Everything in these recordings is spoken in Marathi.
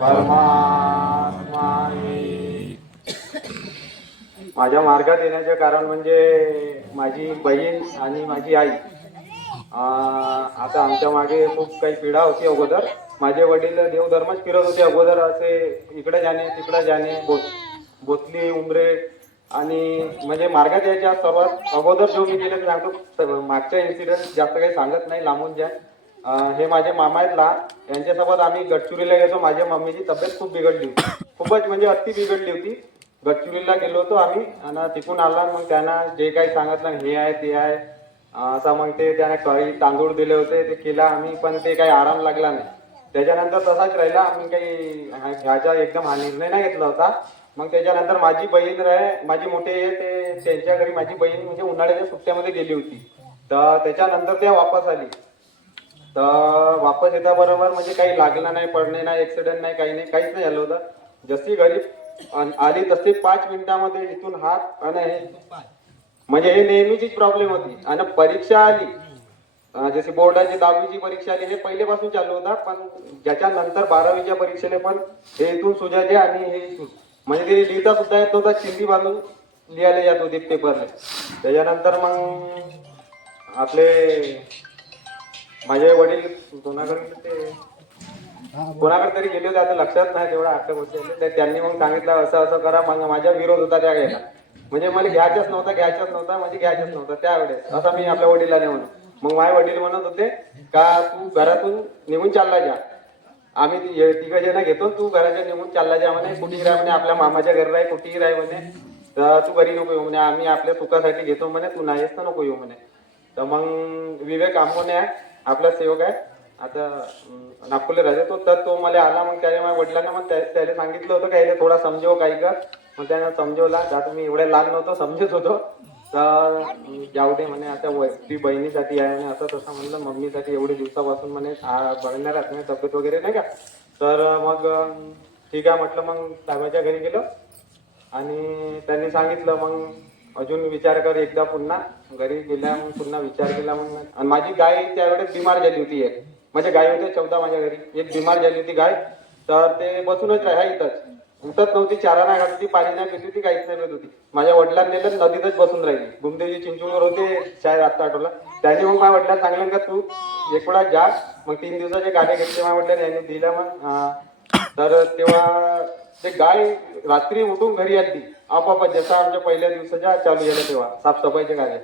परमात्मा माझ्या मार्गात येण्याचे कारण म्हणजे माझी बहीण आणि माझी आई. आता आमच्या मागे खूप काही पिढा होती अगोदर. माझे वडील देवधर्मच फिरत होते अगोदर, असे इकडे जाणे तिकडे जाणे, बोतली उमरेड. आणि म्हणजे मार्गात यायच्या सर्वात अगोदर जो मी गेले सांगतो, मागच्या इन्सिडेंट जास्त काही सांगत नाही, लांबून द्या. हे माझे मामा आहेत लहान, यांच्यासोबत आम्ही गडचिरोलीला गेलो. माझ्या मम्मीची तब्येत खूप बिघडली होती, खूपच म्हणजे अति बिघडली होती. गडचिरोलीला गेलो होतो आम्ही आणि तिकून आला. मग त्यांना जे काही सांगितलं हे आहे ते आहे असं, मग ते त्याने काही तांदूळ दिले होते, ते केला आम्ही, पण ते काही आराम लागला नाही. त्याच्यानंतर तसाच राहिला. आम्ही काही घ्यायचा एकदम हा निर्णय नाही घेतला होता. मग त्याच्यानंतर माझी बहीण माझी मोठी आहे, ते त्यांच्या घरी माझी बहीण म्हणजे उन्हाळ्याच्या सुट्ट्यामध्ये गेली होती. तर त्याच्यानंतर ते वापस आली. तर वापस येता बरोबर म्हणजे काही लागलं नाही, पडणे नाही, ऍक्सिडेंट नाही, काही नाही, काहीच नाही झालं होतं. जशी घरी आली तशी 5 मिनिटामध्ये इथून हात आणि म्हणजे हे नेहमीचीच प्रॉब्लेम होती. आणि परीक्षा आली, जशी बोर्डाची 10वीची परीक्षा आली, हे पहिलेपासून चालू होता. पण ज्याच्यानंतर 12वीच्या परीक्षेला पण हे इथून सुजायचे आणि हे इथून म्हणजे ते लिहिता सुद्धा येत नव्हता, चिंदी बांधून लिहायला जात होते पेपरला. त्याच्यानंतर मग आपले माझे वडील कोणाकडे तरी गेले होते, आता लक्षात नाही तेवढा आठवत. त्यांनी मग सांगितलं असं असं करा. मग माझा विरोध होता त्या घ्यायला, म्हणजे मला घ्यायचंच नव्हता म्हणजे घ्यायचंच नव्हतं त्यावेळेस, असं मी आपल्या वडिलांनी म्हणून. मग माझे वडील म्हणत होते का तू घरातून निघून चालला जा, आम्ही तिघ जण घेतो, तू घराच्या निघून चालला जा म्हणे. कुठेही राह म्हणे, आपल्या मामाच्या घरी राह, कुठेही राह म्हणे, तर तू घरी नको येऊ म्हणे, आम्ही आपल्या सुखासाठी घेतो म्हणे, तू नाहीस तर नको येऊ म्हणे. तर मग विवेक आंबोने आहे आपला सेवक आहे आता नागपूरला राहते तो, तर तो मला आला. मग त्याने माझ्या वडिलांना मग त्याला सांगितलं होतं का याला थोडा समजव काही कर. मग त्याने समजवला. आता मी एवढ्या लहान नव्हतो, समजत होतो. तर जाऊ दे म्हणे, आता ती बहिणीसाठी आहे म्हणे, असं तसं म्हणलं. मम्मीसाठी एवढे दिवसापासून म्हणे बघणार म्हणे, तब्येत वगैरे नाही का. तर मग ठीक आहे म्हटलं. मग साहेबाच्या घरी गेलो आणि त्यांनी सांगितलं मग अजून विचार कर एकदा पुन्हा. घरी गेल्या मग पुन्हा विचार केला. मग माझी गाय त्यावेळेस बिमार झाली होती. एक म्हणजे गाय होते 14 माझ्या घरी, एक बिमार झाली होती गाय. तर ते बसूनच राहा इथंच, उठत नव्हती, चारा नाही खात होती, पाणी नाही पित होती, काहीच नाही पित होती. माझ्या वडिलांनी नेलं नदीतच बसून राहिली. गुमदेवी चिंचवडवर होते शाळेत आत्ता आठवला. त्याने मग माझ्या वडिलांना सांगलं का तू एक वेळा जा. मग 3 दिवसाचे कार्य घेतले माझ्या वडिलांनी, यांनी दिला. मग तर तेव्हा ते गाय रात्री उठून घरी आली आपापा, जसं आमच्या पहिल्या दिवसाच्या चालू झालं तेव्हा साफसफाईचे कार्य.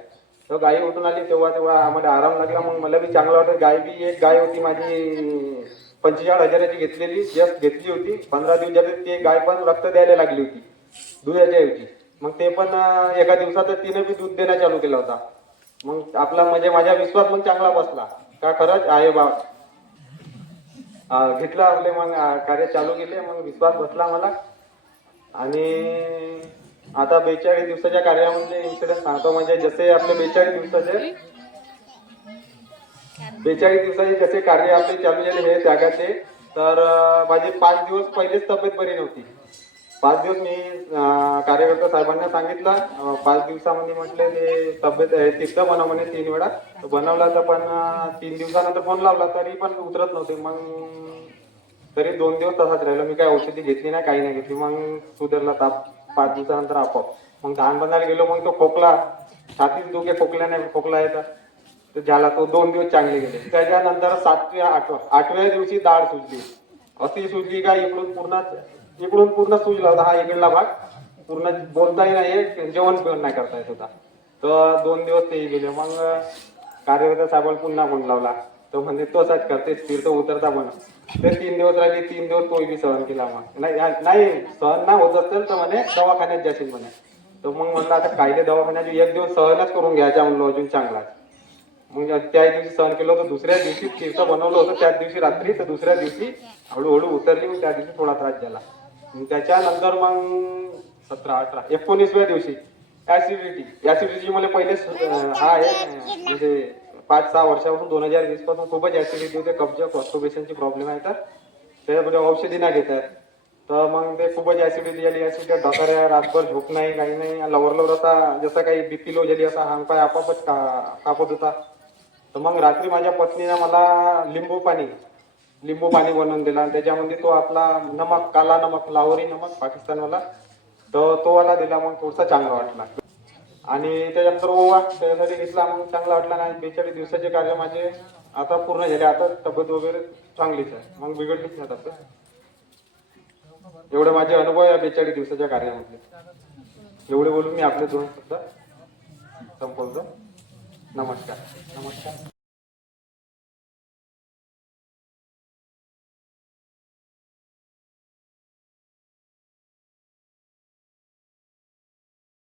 तर गाई उठून आली तेव्हा आम्हाला आराम लागला. मग मला बी चांगलं वाटत. गाय बी एक गाय होती माझी 45,000ची घेतलेली, जस्ट घेतली होती. 15 दिवस झाले ते गाय पण रक्त द्यायला लागली होती दुधाच्या ऐवजी. मग ते पण एका दिवसात तिने बी दूध देणं चालू केला होता. मग आपला म्हणजे माझा विश्वास मग चांगला बसला का खरंच आहे बा. घेतलं आपले, मग कार्य चालू केले. मग विश्वास बसला मला. आणि आता 42 दिवसाच्या कार्यामध्ये इन्सिडेंट सांगतो. म्हणजे जसे आपले 42 दिवसाचे जसे कार्य आपले चालू झाले हे त्यागाचे. तर माझे 5 दिवस पहिलेच तब्येत बरी नव्हती. 5 दिवस मी कार्यकर्ता साहेबांना सांगितलं, 5 दिवसामध्ये म्हटले ते तब्येत तीर्थ बनव म्हणे 3 वेळा. बनवला तर पण 3 दिवसानंतर फोन लावला तरी पण उतरत नव्हते. मग तरी 2 दिवस तसाच राहिलो. मी काही औषधी घेतली नाही, काही नाही घेतली. मग सुधारला ताप 5 दिवसानंतर आपोआप. मग धान बांधायला गेलो. मग तो खोकला, छातीत दुखे, खोकल्याने खोकला येतात. तर झाला तो 2 दिवस चांगले गेले. त्याच्यानंतर 8व्या दिवशी दाढ सुजली. अशी सुजली का इकडून पूर्ण सुजला होता हा इकडला भाग. पूर्ण बोलताही नाही, जेवण पिवण नाही करता येत होता. तर 2 दिवस तेही गेले. मग कार्यकर्ता साहेबांना पुन्हा फोन लावला. तो म्हणजे तोच करते तीर्थ उतरता म्हणा. ते 3 दिवस राहिले. 3 दिवस तोही सहन केला. मग नाही सहन नाही होत असेल तर म्हणे दवाखान्यात जाशील म्हणे. तर मग म्हणलं आता कायले दवाखान्यात, 1 दिवस सहनच करून घ्यायचा म्हणलो अजून चांगला. मग त्या दिवशी सहन केलं होतं. दुसऱ्या दिवशी तीर्थ बनवलं होतं त्याच दिवशी रात्री. तर दुसऱ्या दिवशी हळूहळू उतरली. मग त्या दिवशी थोडा त्रास झाला. त्याच्यानंतर मग 17, 18, 19व्या दिवशी ऍसिडिटी मला पहिलेच हा आहे. म्हणजे 5-6 वर्षापासून 2020 पासून खूपच ऍसिडिटी होते, कब्ज कॉन्स्टिपेशनची प्रॉब्लेम आहे. तर त्याच्यामध्ये औषधी नाही घेत आहे. तर मग ते खूपच ऍसिडिटी झाली. ऍसिडिटी ढकाऱ्या, रातभर झोप नाही, काही नाही. लवकर असा जसं काही बीपी लो झाली असा हांग पाय आपापच कापत होता. तर मग रात्री माझ्या पत्नीने मला लिंबू पाणी लिंबू पाणी बनवून दिला आणि त्याच्यामध्ये तो आपला नमक, काला नमक, लाहोरी नमक पाकिस्तानवाला, तर तो वाला दिला. मग थोडासा चांगला वाटला. आणि त्याच्यानंतर ओवा त्याच्यासाठी घेतला. मग चांगला वाटला नाही. 42 दिवसाचे कार्य माझे आता पूर्ण झाले. आता तब्येत वगैरे चांगलीच आहे, मग बिघडलीच नाही तब्येत. एवढे माझे अनुभव आहे 42 दिवसाच्या कार्यामध्ये. एवढे बोलून मी आपले 2 शब्द संपवतो. नमस्कार.